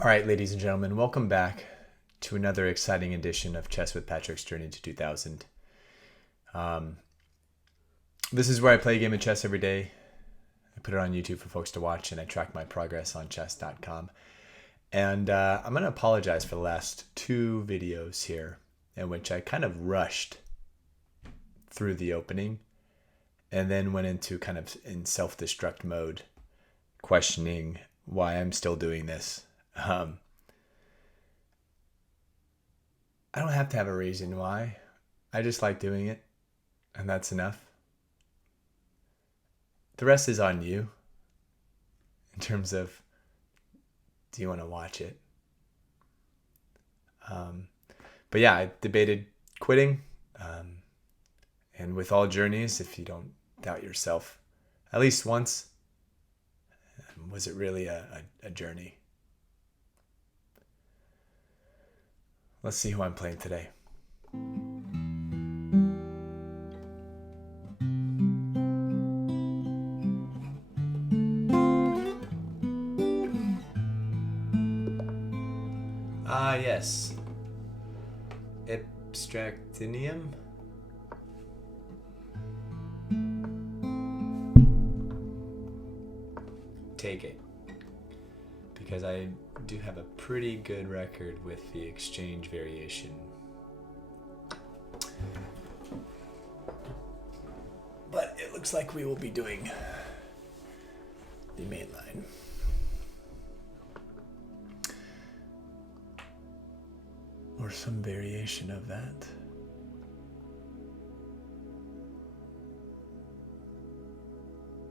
All right, ladies and gentlemen, welcome back to another exciting edition of Chess with Patrick's Journey to 2000. This is where I play a game of chess every day. I put it on YouTube for folks to watch, and I track my progress on chess.com. And I'm going to apologize for the last two videos here in which I kind of rushed through the opening and then went into kind of in self-destruct mode, questioning why I'm still doing this. I don't have to have a reason why. I just like doing it, and that's enough. The rest is on you in terms of, do you want to watch it? But yeah, I debated quitting. And with all journeys, if you don't doubt yourself at least once, was it really a journey? Let's see who I'm playing today. Yes. Abstractinium. Take it. Because I do have a pretty good record with the exchange variation. But it looks like we will be doing the main line. Or some variation of that.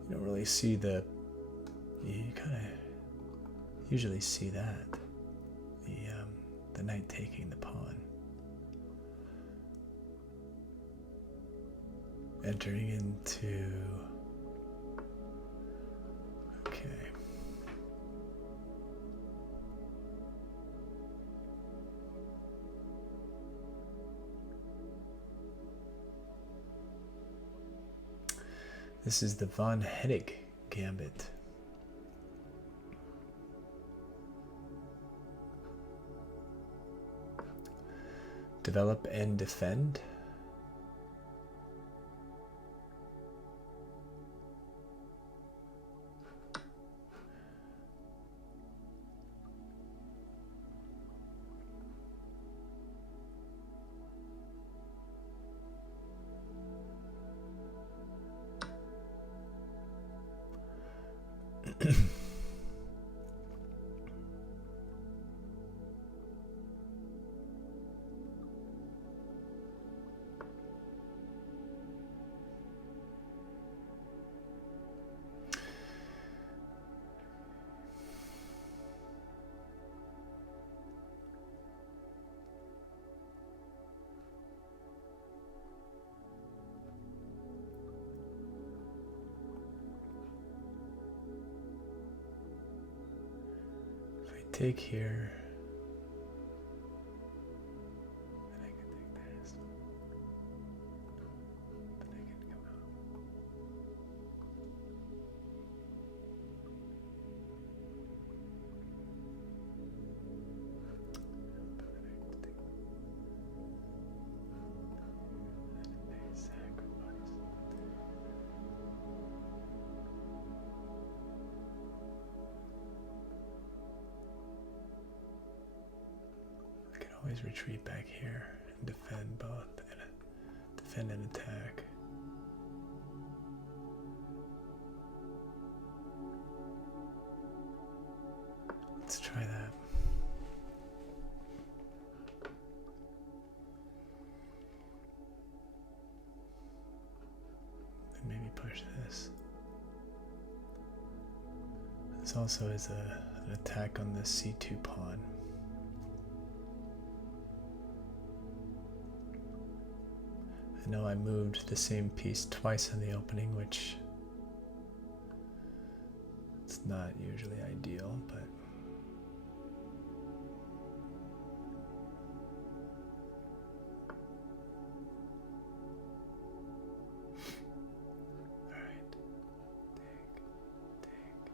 You don't really see you kind of usually see that. The knight taking the pawn. Entering into... Okay. This is the von Hennig gambit. Develop and defend. Take here. Then I can take this. Then I can come out. Always retreat back here and defend both, and defend and attack. Let's try that. And maybe push this. This also is an attack on the C2 pawn. I know I moved the same piece twice in the opening, which it's not usually ideal, but all right. Take.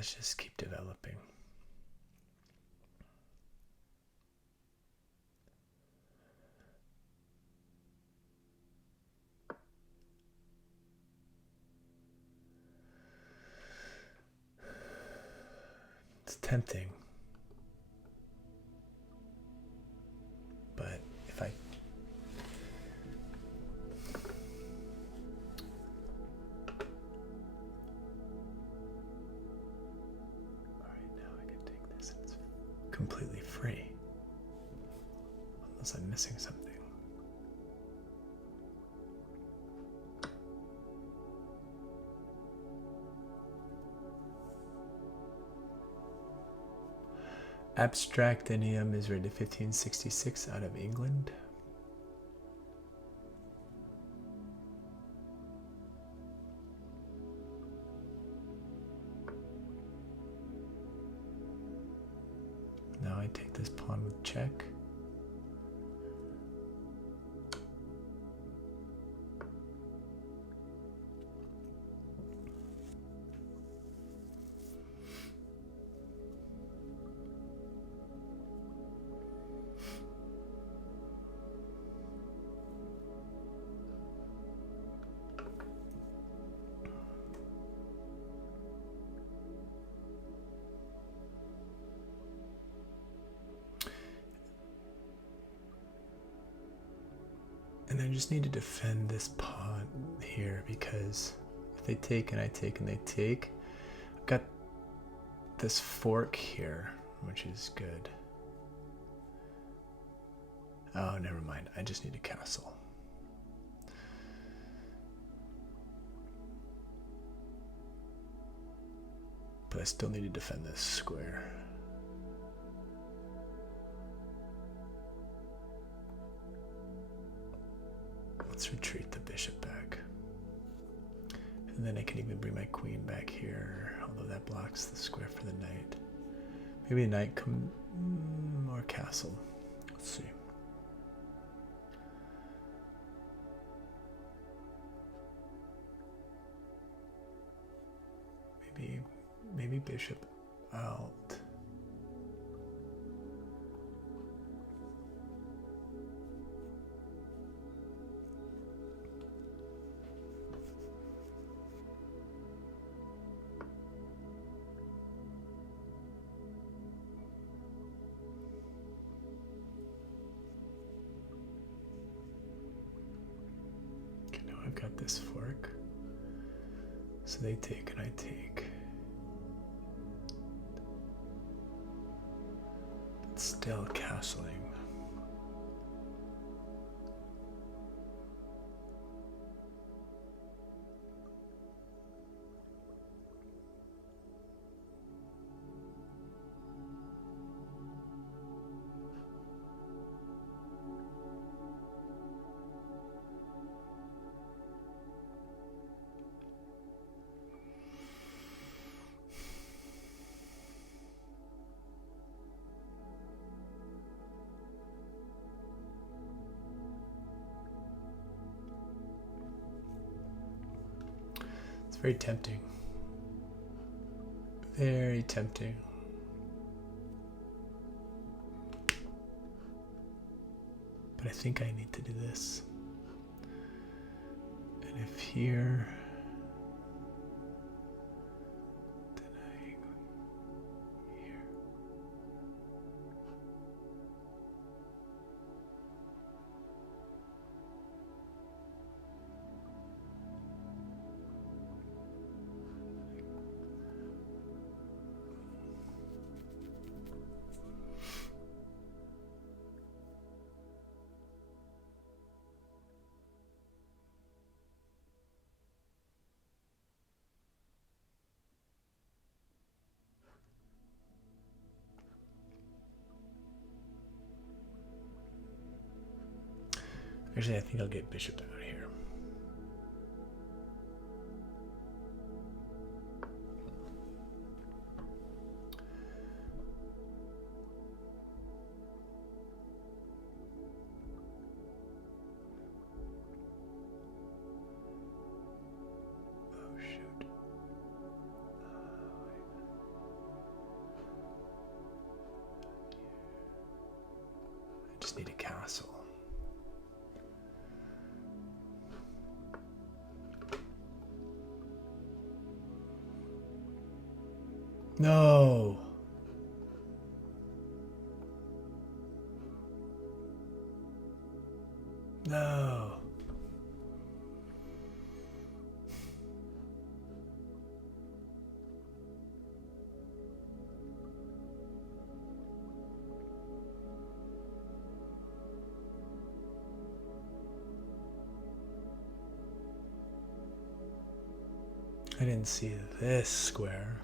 let's just keep developing. It's tempting. But if I... Alright, now I can take this and it's completely free. Unless I'm missing something. Abstractinium is rated 1566 out of England. Now I take this pawn with check. And I just need to defend this pawn here because if they take and I take and they take, I've got this fork here, which is good. Oh, never mind. I just need a castle. But I still need to defend this square. Let's retreat the bishop back. And then I can even bring my queen back here, although that blocks the square for the knight. Maybe a knight come or castle. Let's see. Maybe bishop out. Okay, now I've got this fork. So they take and I take. Still castling. Very tempting. Very tempting. But I think I need to do this. And if here... Actually, I think I'll get bishop out here. Oh, shoot. No. No. I didn't see this square.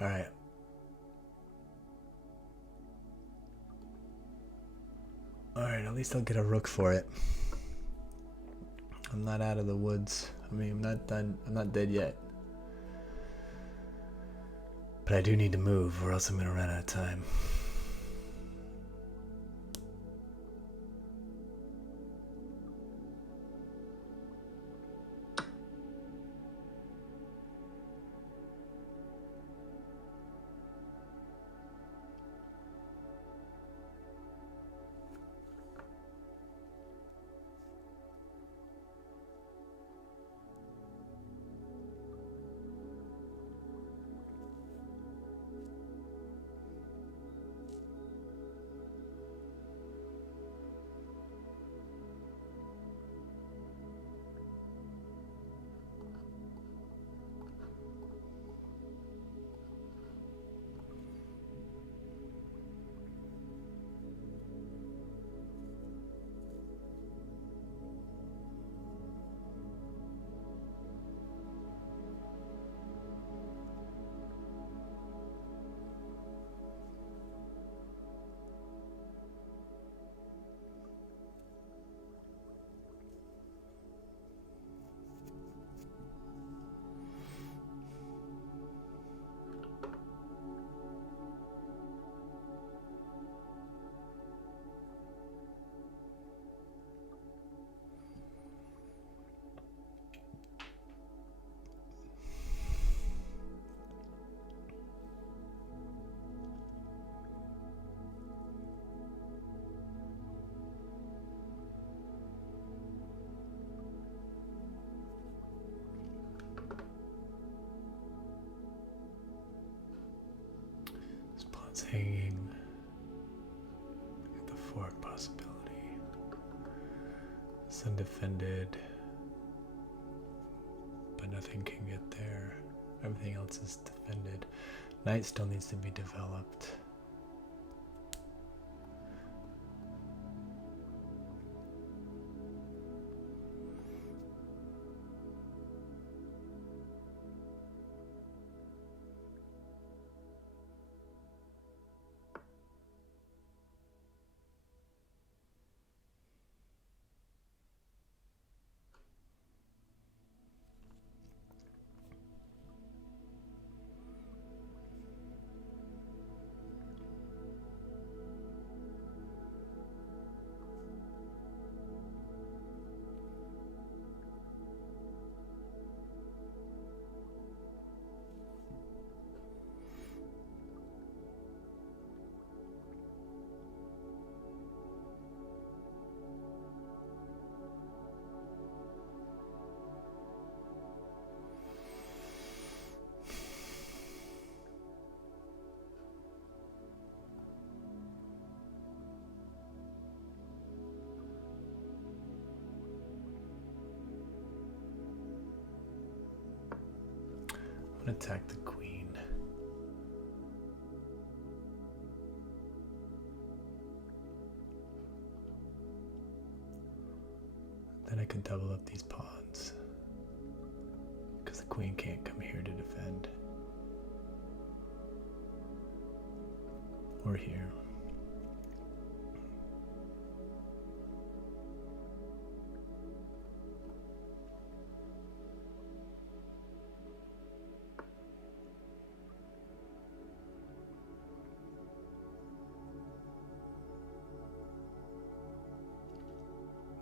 All right. All right, at least I'll get a rook for it. I'm not out of the woods. I mean, I'm not done. I'm not dead yet. But I do need to move or else I'm going to run out of time. It's hanging at the fork possibility. It's undefended, but nothing can get there. Everything else is defended. Knight still needs to be developed. Attack the queen. Then I can double up these pawns because the queen can't come here to defend. Or here.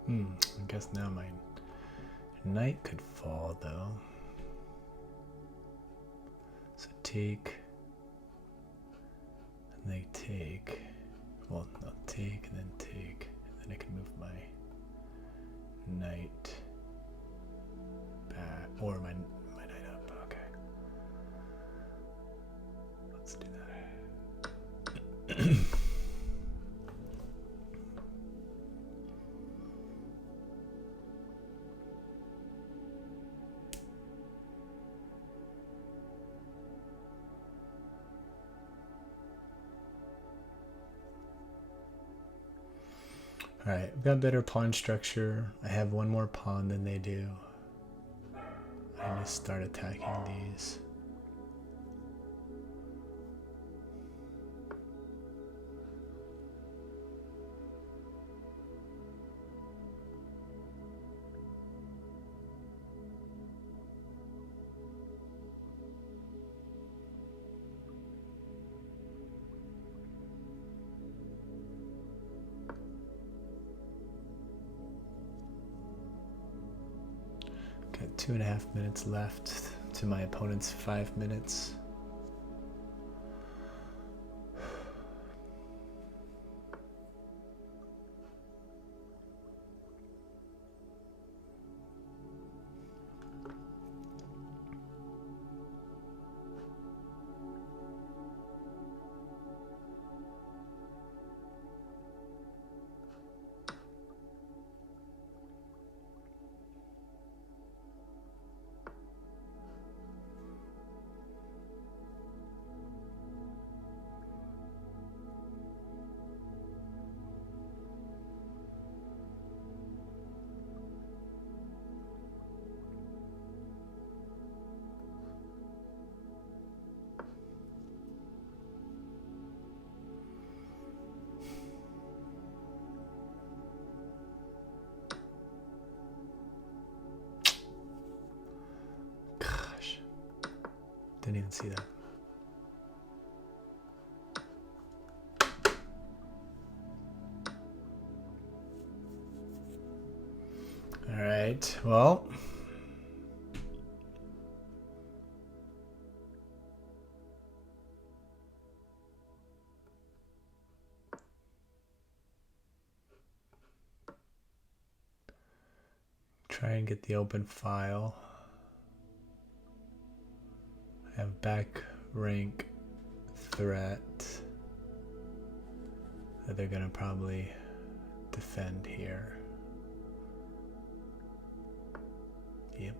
I guess now my Knight could fall though. So take, and they take. Well, not take and then take. And then I can move my knight back, or my knight up. Okay. Let's do that. Alright, we've got better pawn structure. I have one more pawn than they do. I need to start attacking these. Got 2.5 minutes left to my opponent's 5 minutes. Didn't even see that. All right, well. Try and get the open file. I have back rank threat that they're gonna probably defend here. Yep.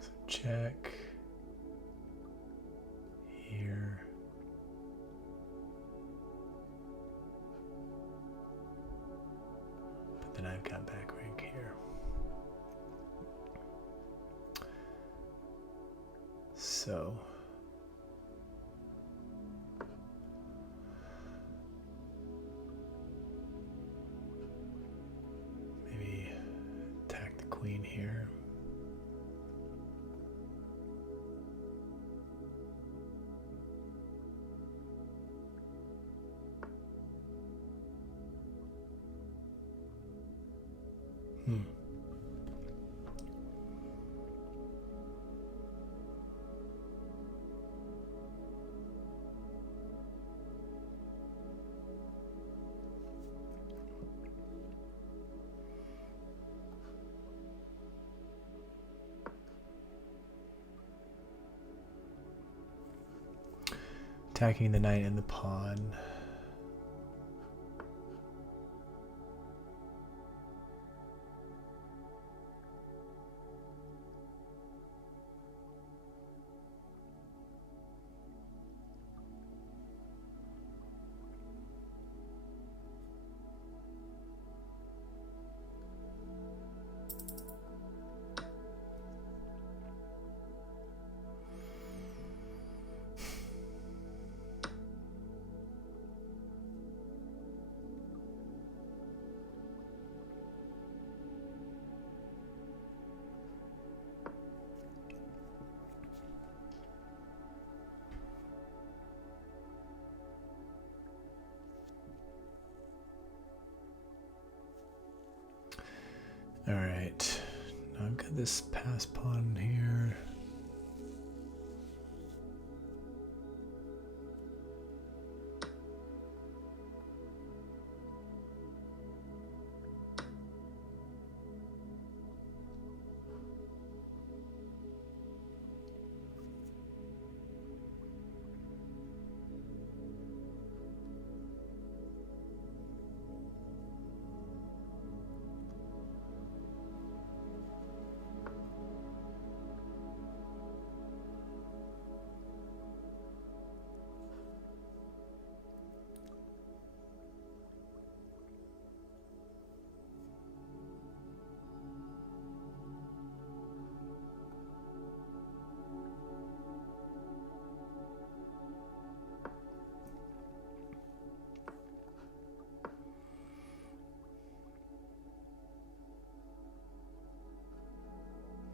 So check here. But then I've got back rank here. So maybe attack the queen here. Attacking the knight and the pawn. Alright. Now I've got this pass pawn here.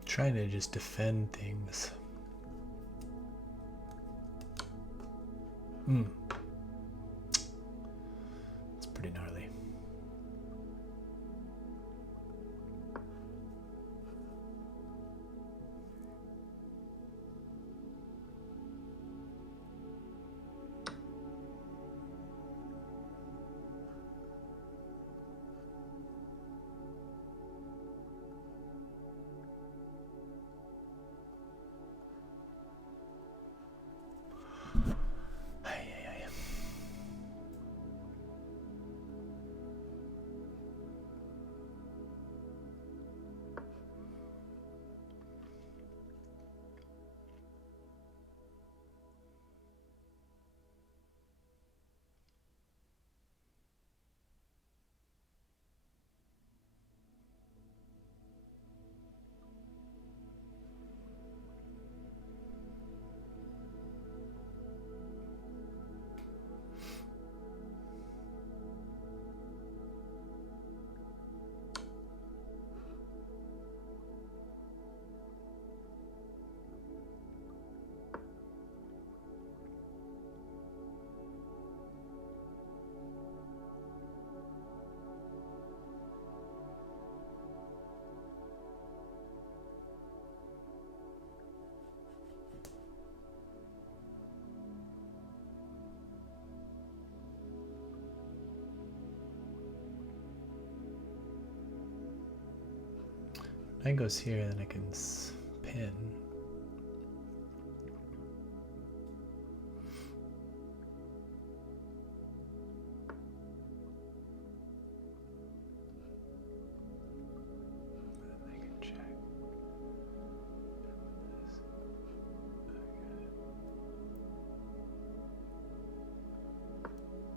Trying to just defend things. It's pretty gnarly. Knight goes here, then I can pin. I can check.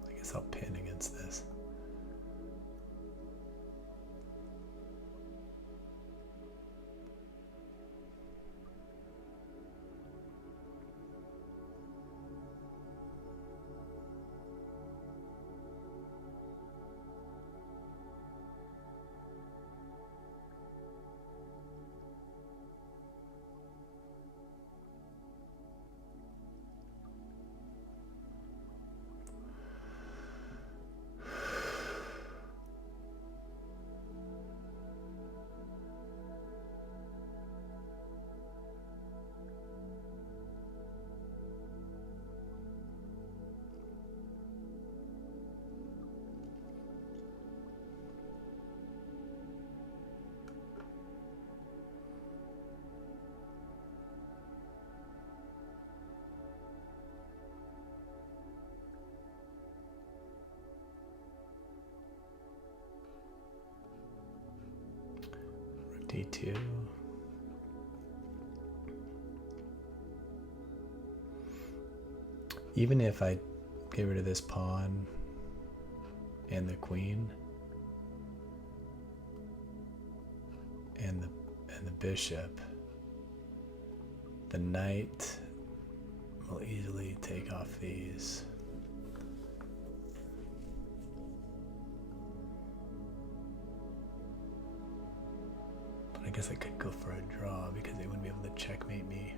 I guess I'll pin against this. D2. Even if I get rid of this pawn and the queen and the bishop, the knight will easily take off these. I guess I could go for a draw because they wouldn't be able to checkmate me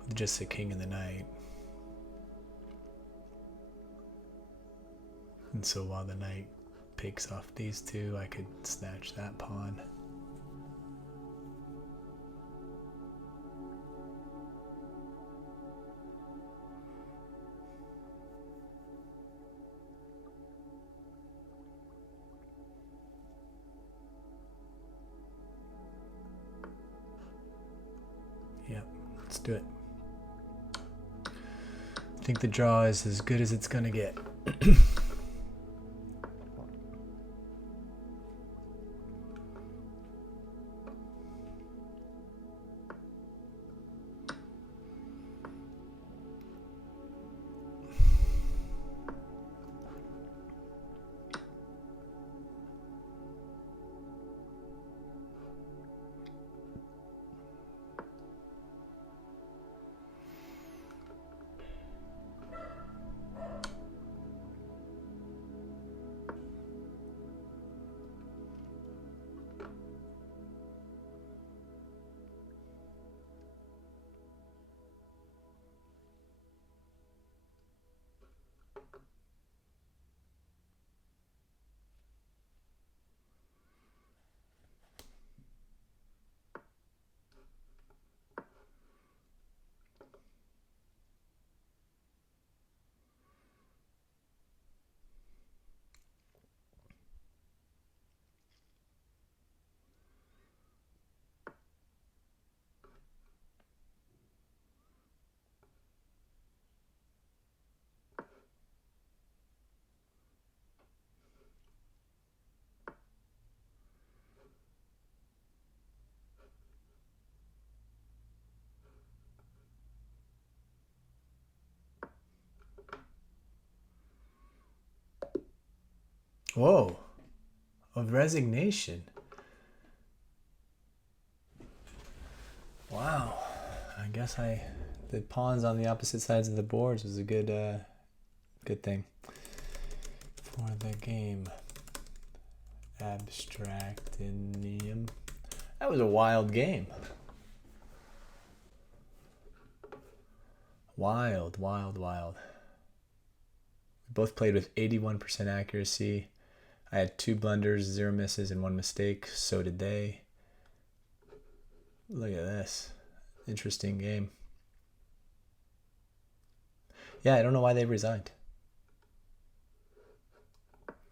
with just the king and the knight. And so while the knight picks off these two, I could snatch that pawn. Yeah, let's do it. I think the draw is as good as it's gonna get. Whoa, of resignation. Wow, I guess the pawns on the opposite sides of the boards was a good thing for the game. Abstractinium. That was a wild game. Wild. We both played with 81% accuracy. I had 2 blunders, 0 misses, and 1 mistake. So did they. Look at this. Interesting game. Yeah, I don't know why they resigned.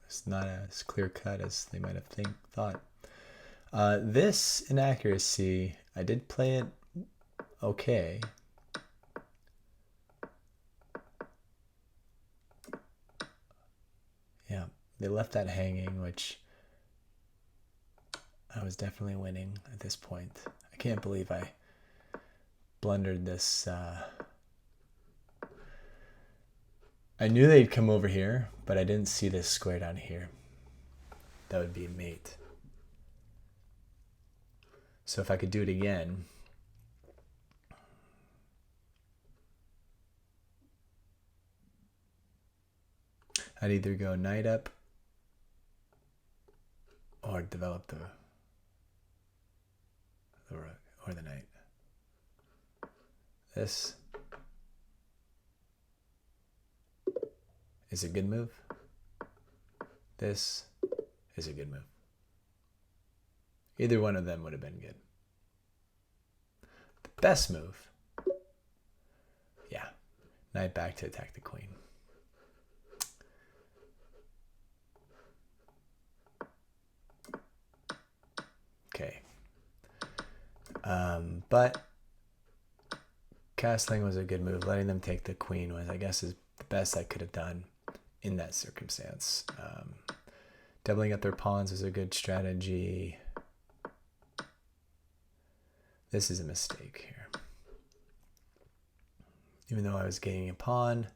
It's not as clear cut as they might have thought. This inaccuracy, I did play it okay. Yeah, they left that hanging, which I was definitely winning at this point. I can't believe I blundered this. I knew they'd come over here, but I didn't see this square down here. That would be a mate. So if I could do it again, I'd either go knight up or develop the rook or the knight. This is a good move. This is a good move. Either one of them would have been good. The best move, yeah, knight back to attack the queen. Okay. But castling was a good move. Letting them take the queen was, I guess, is the best I could have done in that circumstance. Doubling up their pawns is a good strategy. This is a mistake here. Even though I was gaining a pawn,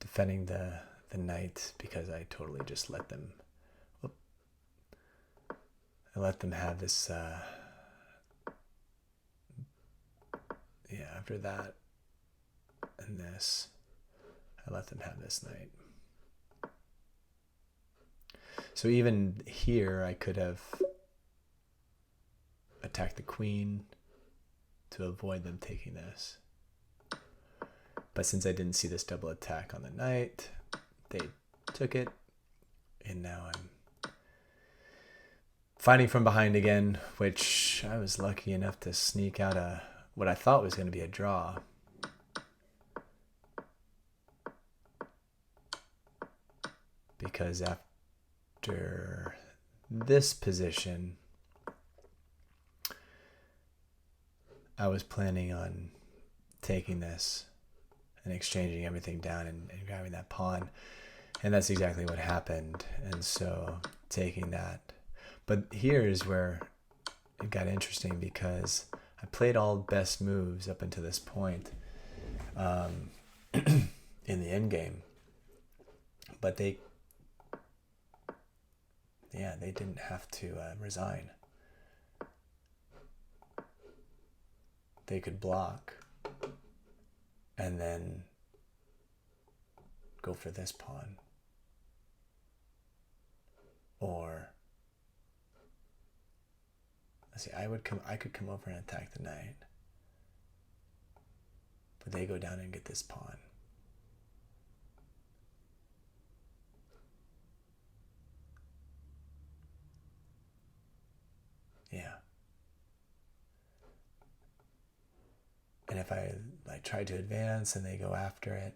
defending the knight, because I totally just let them. I let them have this. Yeah, after that and this, I let them have this knight. So even here, I could have attacked the queen to avoid them taking this. But since I didn't see this double attack on the knight, they took it. And now I'm fighting from behind again, which I was lucky enough to sneak out what I thought was going to be a draw. Because after this position, I was planning on taking this and exchanging everything down and grabbing that pawn. And that's exactly what happened. And so taking that. But here's where it got interesting, because I played all best moves up until this point in the end game. But they didn't have to resign. They could block and then go for this pawn. Or let's see, I could come over and attack the knight. But they go down and get this pawn. Yeah. And if I try to advance and they go after it,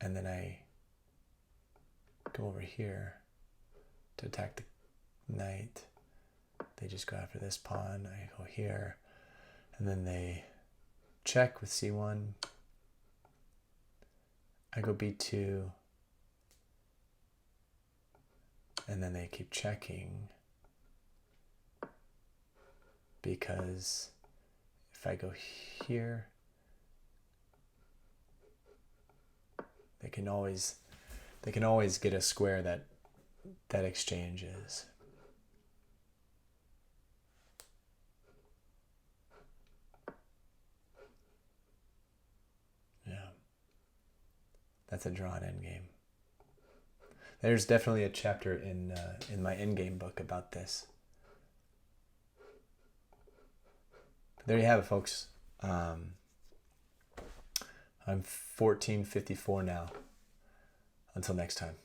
and then I go over here to attack the knight, they just go after this pawn, I go here, and then they check with c1, I go b2, and then they keep checking, because if I go here, they can always get a square that exchanges. Yeah, that's a drawn endgame. There's definitely a chapter in my endgame book about this. There you have it, folks. I'm 1454 now. Until next time.